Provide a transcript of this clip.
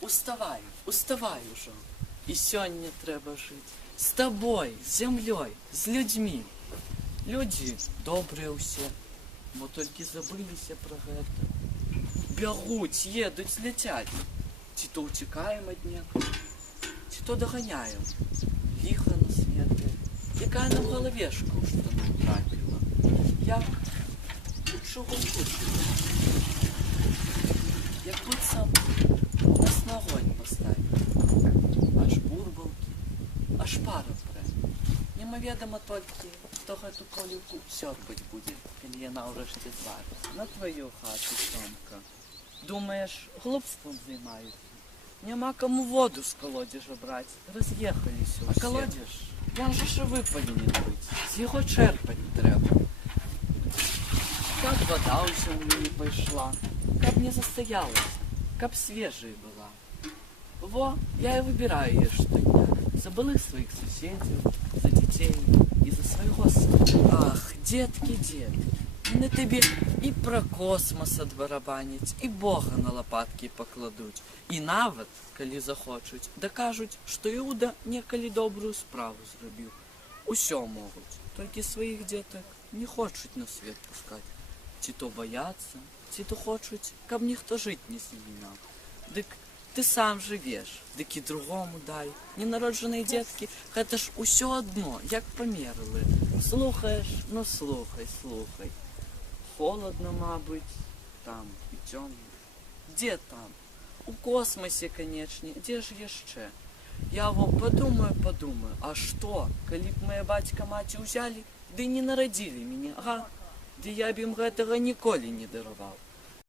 Уставай, уставай ужо. І сёння трэба жыць. З табой, з зямлёй, з людзьмі. Людзі добрыя ўсе, бо толькі забыліся пра гэта. Бягуць, едуць, ляцяць. Ці то ўцікаем аднекуль, ці то даганяем. Ліха на светы, якая нам галавешка ў штаны трапіла. Як чого тут? Як быццам нас на огонь поставілі. Аж бурбалкі, аж пара прэ. Немаведама толькі, хто гэту поліўку сёрбаць будзе, калі яна ўрэшце зварыцца. На тваю хату, Томка. Думаеш, глупством займаюцца? Няма каму воду з колодзежа браць, раз'ехаліся ўсе. А колодзеж, ён жа жывы павінен быць, з яго чэрпаць трэба. Каб вода ў зямлю не пайшла, каб не застаялася, каб свежая была. Во, я і выбіраю яе штодня, за былых сваіх суседзяў, за дзяцей і за свайго сына. Ах, дзеткі, дзеткі, яны табе і пра космас адбарабаняць, і Бога на лапаткі пакладуць. І нават, калі захочуць, дакажуць, што Іуда некалі добрую справу зрабіў. Усё могуць, толькі сваіх дзетак не хочуць на свет пускаць. Ці то баяцца, ці то хочуць, каб ніхто жыць не змінаў. Дык ты сам жывеш, дык і другому дай. Ненароджаныя дзеткі, гэта ж усё адно, як памерлыя. Слухаеш, ну слухай, слухай. Холодно, мабыць, там і цёмна. Дзе там? У космосе, канечне, дзе ж яшчэ? Я во падумаю, а што, калі б мая бацька-маці ўзялі, ды не нарадзілі мяне, ага? Ды я б ім гэтага ніколі не дараваў.